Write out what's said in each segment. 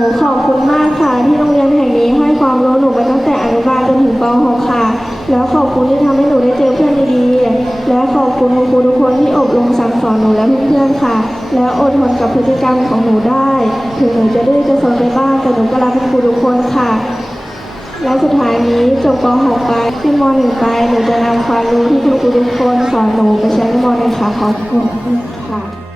หนูขอบคุณมากค่ะ ที่โรงเรียนแห่งนี้ให้ความรู้หนูมาตั้งแต่อนุบาลจนถึงป .6 ค่ะ แล้วขอบคุณที่ทำให้หนูได้เจอเพื่อนดีๆ และขอบคุณคุณครูทุกคนที่อบรมสั่งสอนหนูและเพื่อนๆค่ะ แล้วอดทนกับพฤติกรรมของหนูได้ ถึงหนูจะดื้อจะซนไปบ้างแต่หนูก็รักคุณครูทุกคนค่ะและสุดท้ายนี้จบป .6 ไปขึ้นม .1 ไปหนูจะนำความรู้ที่คุณครูทุกคนสอนหนูไปใช้ในม .1 ค่ะขอบคุณค่ะ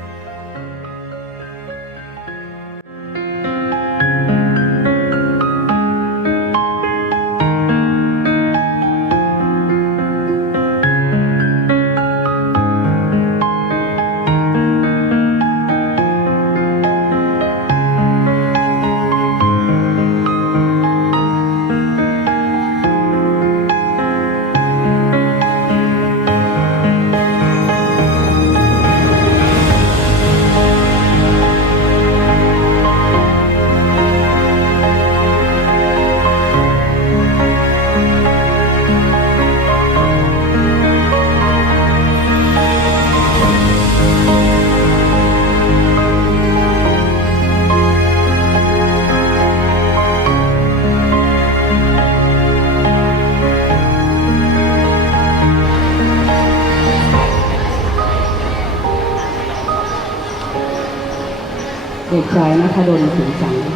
เด็กชายนัทดลถึงสัง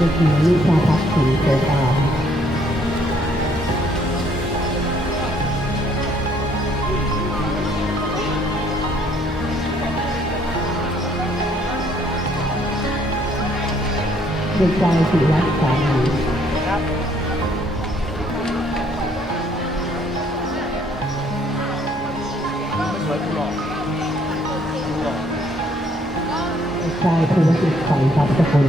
เด็กหญิงวิชาพัฒน์สีโสภาเด็กชายศิรัตน์สามีเด็กชายภูวจิตสังทรัพสกุล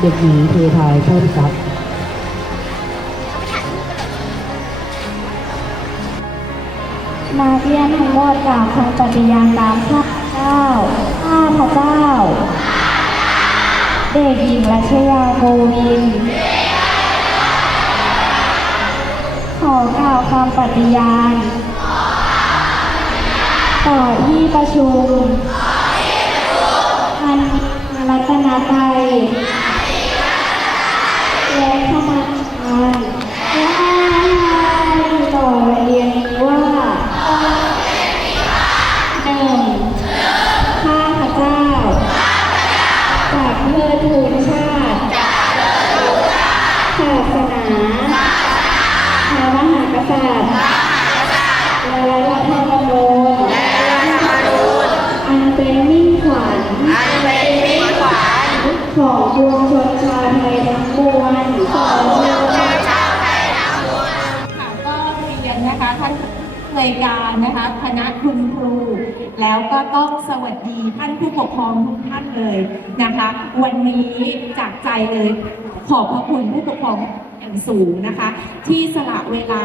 เด็กหญิงเทพายเพิ่มทรัพย์นักเรียนทั้งหมดกล่าวคำปฏิญาณตามข้าพเจ้า ข้าพเจ้า เด็กหญิงรัชยาโกวิน ขอกล่าวคำปฏิญาณ ต่อที่ประชุมอันรัตนไตย ษัตริย์และรัฐธรรมนูญอันเป็นมิ่งขวัญของปวงชนชาวไทยทั้งมวลของปวงชนค่ะก็เรียนนะคะท่านผู้ในวยการนะคะคณะคุณครู แล้วก็ต้องสวัสดีท่านผู้ปกครองทุกท่านเลยนะคะ วันนี้จากใจเลยขอบพระคุณผู้ปกครอง อย่างสูงนะคะ ที่สละเวลา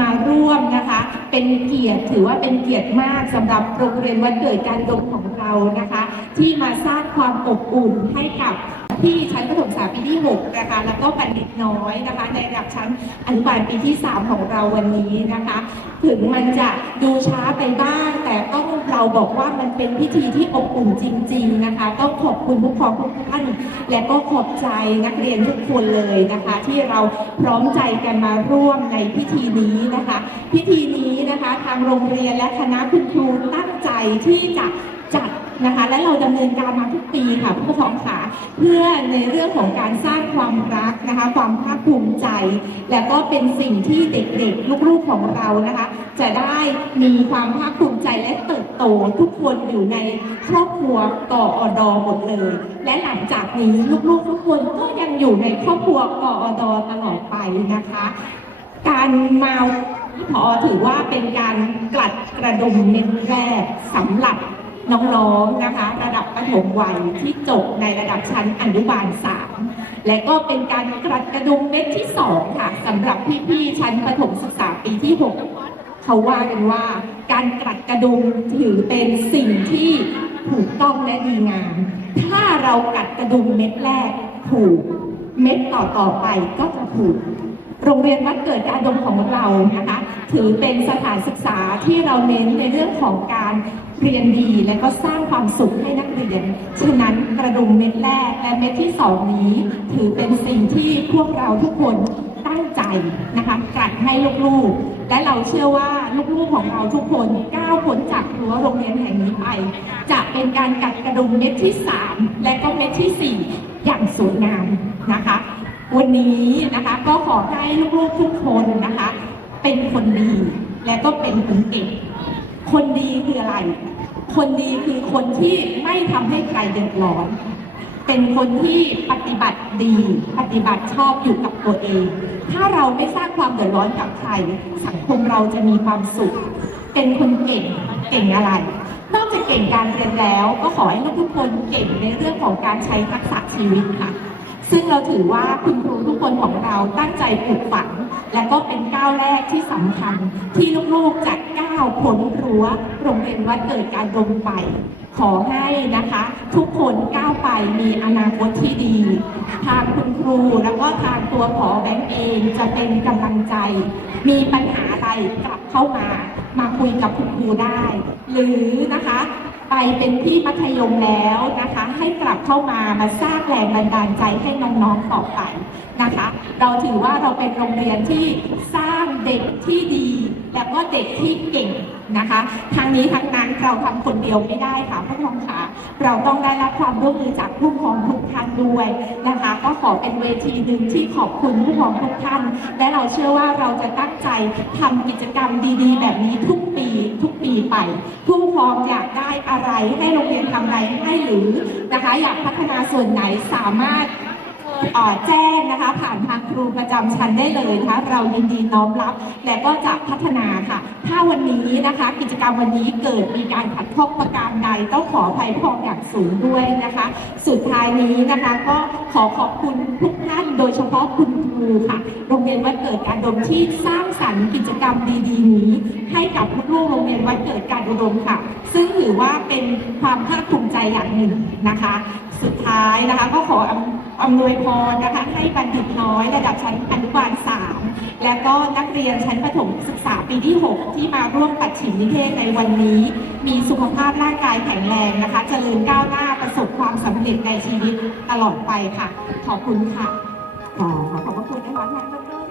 มาร่วมนะคะ เป็นเกียรติถือว่าเป็นเกียรติมากสำหรับโรงเรียนวัดเกิดการดมของเรานะคะ ที่มาสร้างความอบอุ่นให้กับที่ชั้นประถมศึกษาปีที่ 6 นะคะ แล้วก็บัณฑิตน้อยนะคะ ในระดับชั้นอนุบาลปีที่ 3 ของเราวันนี้นะคะ ถึงมันจะดูช้าไปบ้าง แต่ต้องเราบอกว่ามันเป็นพิธีที่อบอุ่นจริง ๆ นะคะต้องขอบคุณผู้ปกครองทุกท่าน และก็ขอบใจนักเรียนทุกคนเลยนะคะ ที่เราพร้อมใจกันมาร่วมในพิธีนี้นะคะ พิธีนี้นะคะทางโรงเรียนและคณะคุณครูตั้งใจที่จะจัด นะคะ และเราดำเนินการมาทุกปีค่ะผู้ปกครองค่ะเพื่อในเรื่องของการสร้างความรักนะคะ ความภาคภูมิใจ และก็เป็นสิ่งที่เด็กๆลูกๆของเรานะคะ จะได้มีความภาคภูมิใจและเติบโตทุกคนอยู่ในครอบครัวกออดอหมดเลย และหลังจากนี้ลูกๆทุกคนก็ยังอยู่ในครอบครัวกออดอตลอดไปนะคะ การมาพอถือว่าเป็นการกลัดกระดุมเม็ดแรกสำหรับ น้องๆนะคะ ระดับประถมวัยที่จบในระดับชั้นอนุบาลสามและก็เป็นการกลัดกระดุมเม็ดที่สองค่ะสำหรับพี่ๆชั้นประถมศึกษาปีที่หกเขาว่ากันว่า การกลัดกระดุมถือเป็นสิ่งที่ถูกต้องและดีงาม ถ้าเรากลัดกระดุมเม็ดแรกถูกเม็ดต่อๆไปก็จะถูก โรงเรียนวัดเกิดการดมของเรานะคะ ถือเป็นสถานศึกษาที่เราเน้นในเรื่องของการ เรียนดีและก็สร้างความสุขให้นักเรียน ฉะนั้นกระดุมเม็ดแรกและเม็ดที่สองนี้ ถือเป็นสิ่งที่พวกเราทุกคนตั้งใจนะคะกัดให้ลูกๆ และเราเชื่อว่าลูกๆของเราทุกคนก้าวพ้นจากรั้วโรงเรียนแห่งนี้ไป จะเป็นการกัดกระดุมเม็ดที่สามและก็เม็ดที่สี่อย่างสวยงามนะคะ วันนี้นะคะก็ขอให้ลูกๆทุกคนนะคะ เป็นคนดีและก็เป็นคนเก่งคนดีคืออะไร คนดีคือคนที่ไม่ทำให้ใครเดือดร้อน เป็นคนที่ปฏิบัติดี ปฏิบัติชอบอยู่กับตัวเอง ถ้าเราไม่สร้างความเดือดร้อนกับใคร สังคมเราจะมีความสุข เป็นคนเก่ง เก่งอะไร นอกจากเก่งการเรียนแล้ว ก็ขอให้ลูกทุกคนเก่งในเรื่องของการใช้ทักษะชีวิตค่ะ ซึ่งเราถือว่าคุณครูทุกคนของเราตั้งใจปลูกฝัง และก็เป็นก้าวแรกที่สำคัญที่ลูกๆจะก้าวพ้นรั้วโรงเรียนวัดเกิดการดงไป ขอให้นะคะ ทุกคนก้าวไปมีอนาคตที่ดี ทางคุณครูแล้วก็ทางตัวขอแบงค์เองจะเป็นกำลังใจ มีปัญหาอะไรกลับเข้ามา มาคุยกับคุณครูได้ หรือนะคะ ไปเป็นที่มัธยมแล้วนะคะ ให้กลับเข้ามามาสร้างแรงบันดาลใจให้น้องๆต่อไปนะคะ เราถือว่าเราเป็นโรงเรียนที่สร้างเด็กที่ดี และก็เด็กที่เก่งนะคะทางนี้ทั้งนั้นเราทำคนเดียวไม่ได้ค่ะผู้ปกครองค่ะเราต้องได้รับความร่วมมือจากผู้ปกครองทุกท่านด้วยนะคะ ก็ขอเป็นเวทีหนึ่งที่ขอบคุณผู้ปกครองทุกท่าน และเราเชื่อว่าเราจะตั้งใจทำกิจกรรมดี ๆ แบบนี้ทุกปี ทุกปีไป ผู้ปกครองอยากได้อะไรให้โรงเรียนทำอะไรให้หรือนะคะอยากพัฒนาส่วนไหนสามารถ แจ้งนะคะ ผ่านทางครูประจำชั้นได้เลยนะคะ เรายินดีน้อมรับ และก็จะพัฒนาค่ะ ถ้าวันนี้นะคะ กิจกรรมวันนี้เกิดมีการขัดข้องประการใดต้องขออภัยพองอย่างสูงด้วยนะคะ สุดท้ายนี้นะคะก็ขอขอบคุณทุกท่านโดยเฉพาะคุณครูค่ะ โรงเรียนวัดเกิดการดมที่สร้างสรรค์กิจกรรมดีๆนี้ ให้กับลูกๆโรงเรียนวัดเกิดการอุดมค่ะ ซึ่งถือว่าเป็นความภาคภูมิใจอย่างหนึ่งนะคะ สุดท้ายนะคะก็ขอ อำอำนวยพรนะคะให้บัณฑิตน้อยระดับชั้นอนุบาล 3 และก็นักเรียนชั้นประถมศึกษาปีที่ 6 ที่มาร่วมปัดฉิมนิเทศในวันนี้ มีสุขภาพร่างกายแข็งแรงนะคะเจริญก้าวหน้าประสบความสำเร็จในชีวิตตลอดไปค่ะ ขอบคุณค่ะขอขอบพระคุณนะคะท่านผู้